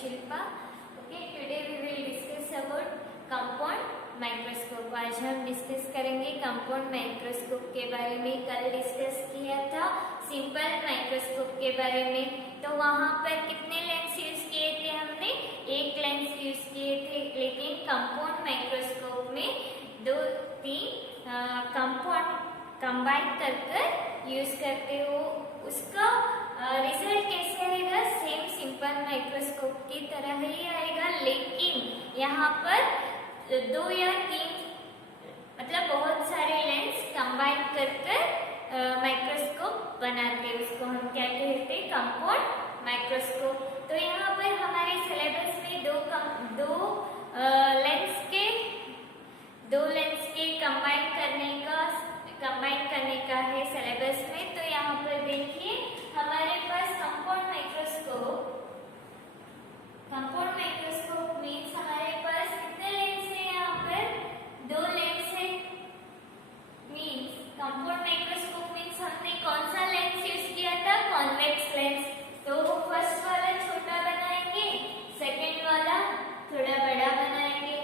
Shilpa. Okay, today we will discuss about compound microscope. आज हम discuss करेंगे कंपाउंड माइक्रोस्कोप के बारे में। कल डिस्कस किया था सिंपल माइक्रोस्कोप के बारे में। तो वहाँ पर कितने लेंस यूज किए थे हमने? एक लेंस यूज किए थे। लेकिन कंपाउंड माइक्रोस्कोप में 2-3 कंपाउंड कंबाइन कर यूज करते हो। उसका रिजल्ट कैसे आएगा? सेम सिंपल माइक्रोस्कोप की तरह ही आएगा, लेकिन यहाँ पर 2 या 3 मतलब बहुत सारे लेंस कंबाइन कर माइक्रोस्कोप बनाते हैं। उसको हम क्या कहते हैं? Compound microscope. तो यहाँ पर हमारे सिलेबस में दो लेंस के कंबाइन करने का है सिलेबस में। तो यहाँ पर देखिए हमारे पास कंपाउंड माइक्रोस्कोप मीन्स हमारे पास कितने लेंस है? यहाँ पर 2 लेंस है। मीन्स कंपाउंड माइक्रोस्कोप मीन्स हमने कौन सा लेंस यूज किया था? Convex lens. तो फर्स्ट वाला छोटा बनाएंगे, सेकेंड वाला थोड़ा बड़ा बनाएंगे।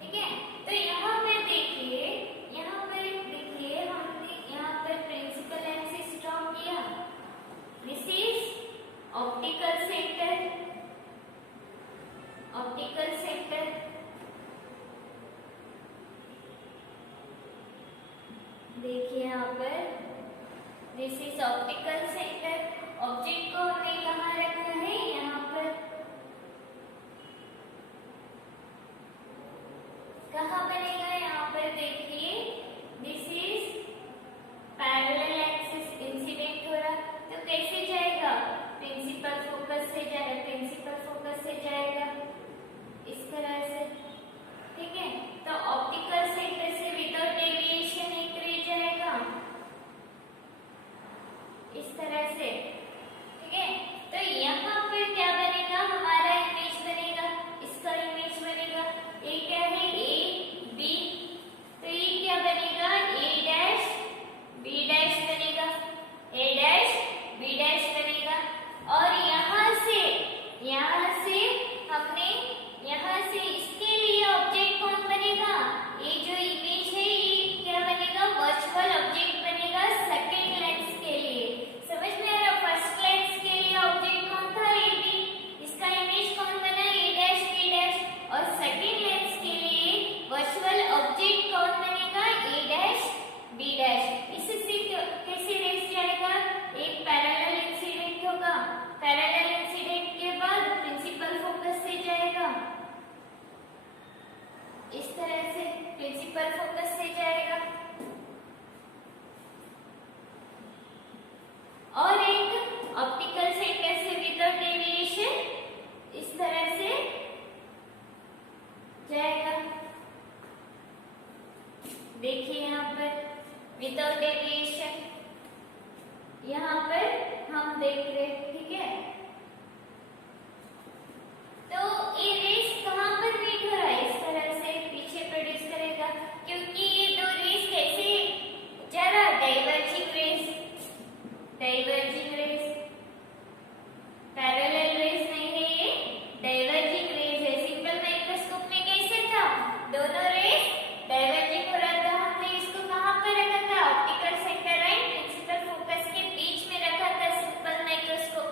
ठीक है, तो यहाँ पर देखिए हमने यहाँ पर प्रिंसिपल लेंस स्टॉक किया। This is optical centre. देखिए यहाँ पर this is optical centre. Object को हमें कहाँ रखना है? यहाँ पर। कहाँ बनेगा? यहाँ पर देखिए this is parallel axis incident हो रहा। तो कैसे जाएगा? प्रिंसिपल फोकस से जाएगा इस तरह से। ठीक है, तो ऑप्टिकल सेंटर से विदाउट डेविएशन एक रे जाएगा इस तरह से। ठीक है, तो यहाँ पर क्या बनेगा? हमारा इमेज बनेगा, इसका इमेज बनेगा। ये क्या है? A B. तो ये क्या बनेगा? ए डैश बी डैश बनेगा, ए डैश बी डैश बनेगा। और यहाँ से इसके लिए ऑब्जेक्ट कौन बनेगा? ये जो इमेज है ये क्या बनेगा? वर्चुअल ऑब्जेक्ट बनेगा सेकेंड लेंस के लिए। समझ में आ रहा? फर्स्ट लेंस के लिए ऑब्जेक्ट कौन था? A B. इसका इमेज कौन बना? ए डैश बी डैश। और सेकेंड लेंस के लिए वर्चुअल ऑब्जेक्ट कौन बनेगा? ए डैश बी डैश। इससे कैसे रेस जाएगा? एक पैरेलल इंसिडेंट होगा। पैरेलल इंसिडेंट के बाद प्रिंसिपल फोकस से जाएगा इस तरह से। प्रिंसिपल फोकस से जाएगा और एक ऑप्टिकल सेंटर से विदाउट डेविएशन इस तरह से जाएगा। देखिए यहाँ पर विदाउट डेविएशन यहाँ पर हम देख रहे हैं। ठीक है, तो ये रेस कहाँ पर मीट हो रहा है? इस तरह से पीछे प्रोड्यूस करेगा, क्योंकि ये 2 रेस कैसे जा रहा? Diverging race. पैरेलल रेस नहीं है, ये डाइवर्जिंग रेस है। सिंपल माइक्रोस्कोप में कैसे था? दोनों रेस डाइवर्जिंग हो रहा था। हमने इसको कहाँ पर रखा था? Optical centre and principal focus के बीच में रखा था simple microscope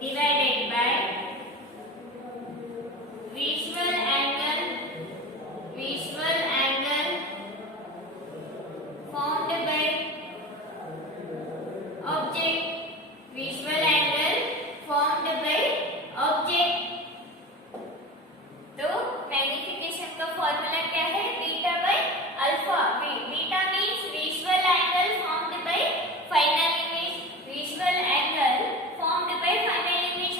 divided by visual angle formed by object, visual angle formed by object। तो मैग्निफिकेशन का फॉर्मूला क्या है? Beta by alpha. Beta means visual angle formed by final image, visual angle formed by final image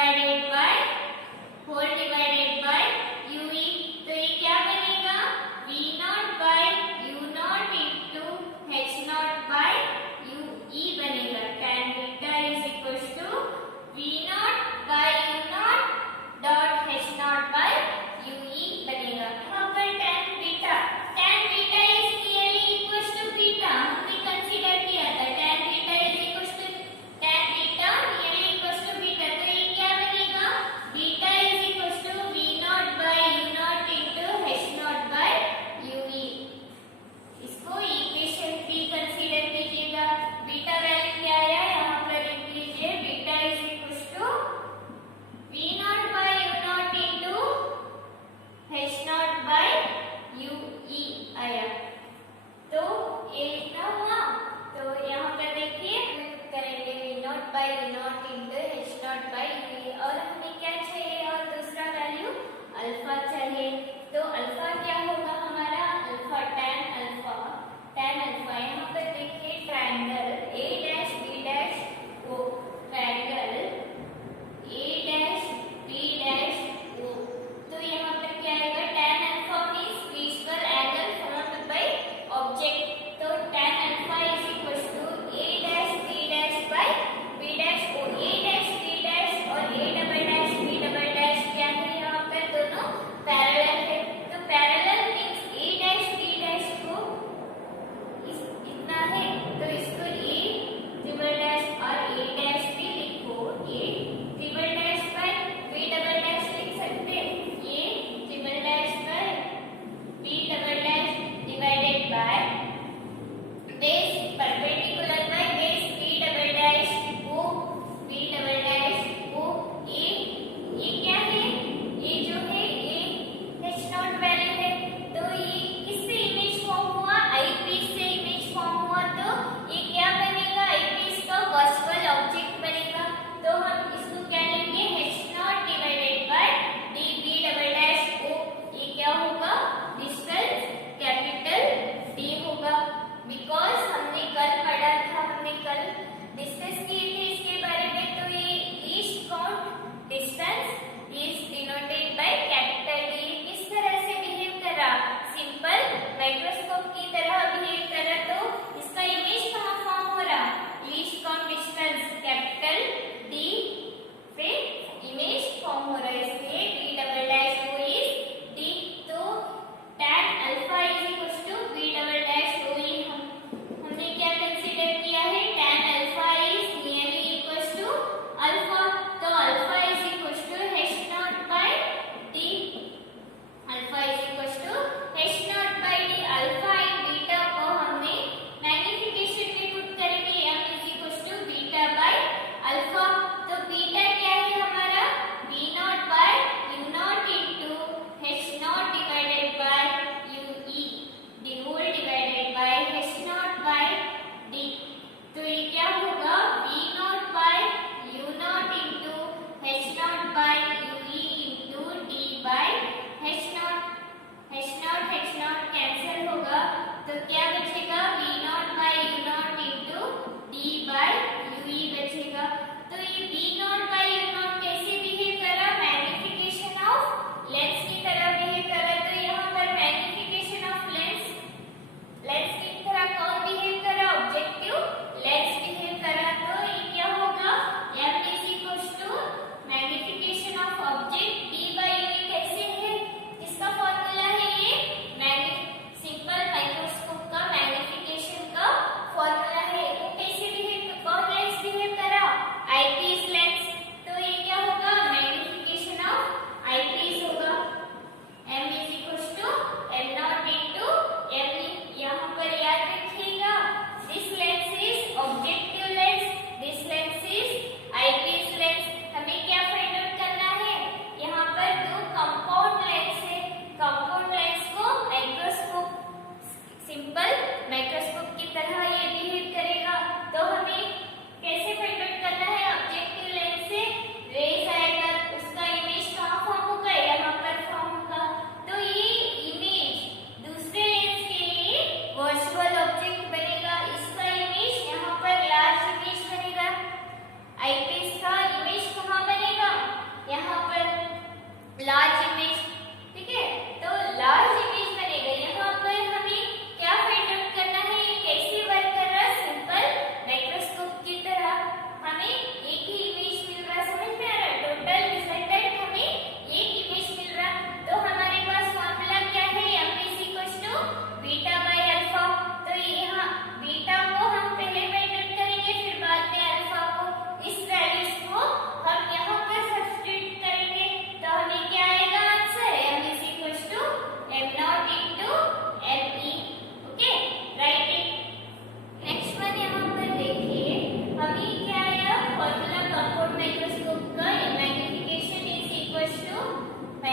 divided by u e, तो ये क्या बनेगा v naught by u naught into h naught by u e बनेगा। tan beta is equals to v naught by u naught dot h naught by u e बनेगा। यहाँ पर tan beta is nearly equals to beta, हमने consider किया था tan beta is equals to tan beta nearly equals to beta, तो ये क्या बनेगा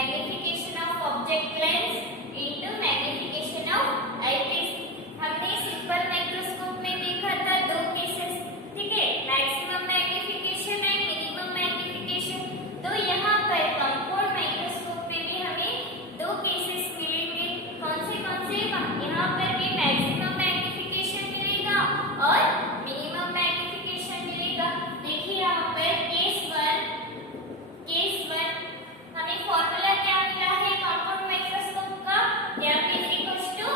magnification of object lens into magnification of eyepiece. हमने सिंपल माइक्रोस्कोप में देखा था दो केसेस, ठीक है, maximum magnification and minimum magnification. तो यहाँ पर कंपाउंड माइक्रोस्कोप में भी हमें दो केसेस मिलेंगे। कौन से? यहाँ पर भी मैक्सिमम मैग्निफिकेशन मिलेगा और मिनिमम मैग्निफिकेशन मिलेगा। देखिए यहाँ पर केस वन हमें फॉर्मूला क्या मिला है कंपाउंड माइक्रोस्कोप का? m is equals to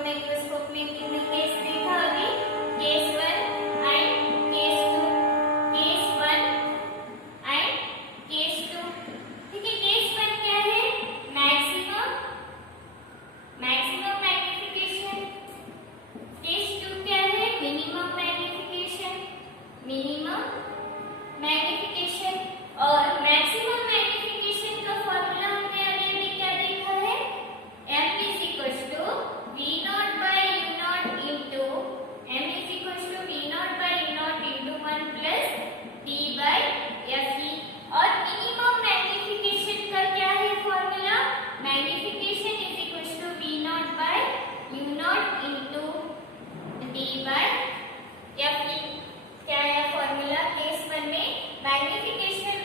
compound microscope में कितने केस देखा अभी? Case 1 and case 2, case 1 and case 2। ठीक है, केस 1 क्या है? Maximum magnification. केस 2 क्या है? Minimum magnification, minimum magnification. और मैक्सिमम मैग्निफिकेशन का फॉर्मूला हमने अभी क्या देखा है? m is equals to v naught by u naught into m is equals to v naught by u naught into 1 plus d by fe। और minimum magnification का क्या है formula? Magnification is equals to v naught by u naught into d by fe। क्या है formula case 1 में? Magnification,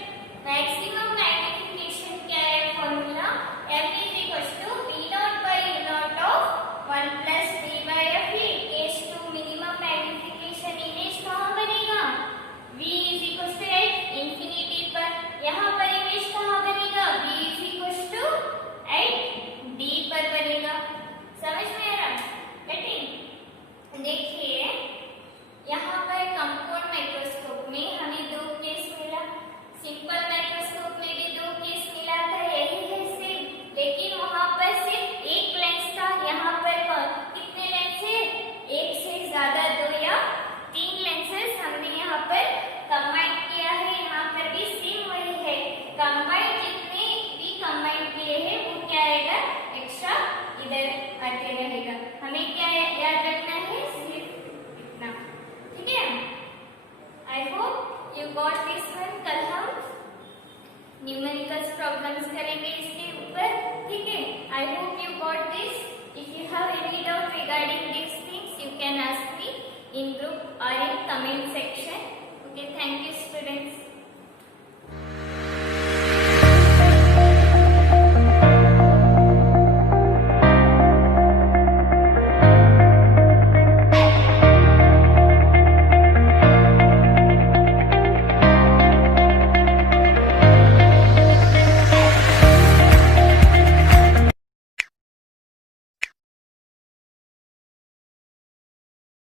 maximum magnification क्या है formula? m is equals to v naught by u naught of 1 plus d by fe। Case 2 minimum magnification image कहाँ बनेगा? v is equals to at infinity पर। यहाँ पर इमेज कहाँ बनेगा? v is equals to at d पर बनेगा। समझ में आ रहा? देखिए यहाँ पर कंपाउंड माइक्रोस्कोप में हमें दो केस मिला, सिंपल माइक्रोस्कोप में भी दो केस मिला था, यही है सेम, लेकिन वहाँ पर सिर्फ एक लेंस था। यहाँ पर कितने लेंस है? एक से ज्यादा, दो या तीन लेंसेस हमने यहाँ पर कंबाइन किया है। यहाँ पर भी सेम वही है, कंबाइन जितने भी कंबाइन किए हैं वो क्या आएगा? एक्स्ट्रा इधर आते रहेगा। हमें क्या याद रखना है? सिर्फ इतना। ठीक है, I hope you got this one. कल हम न्यूमेरिकल्स प्रॉब्लम्स करेंगे इसके ऊपर। ठीक है, I hope you got this. If you have any doubt regarding this things you can ask me in group or in comment section.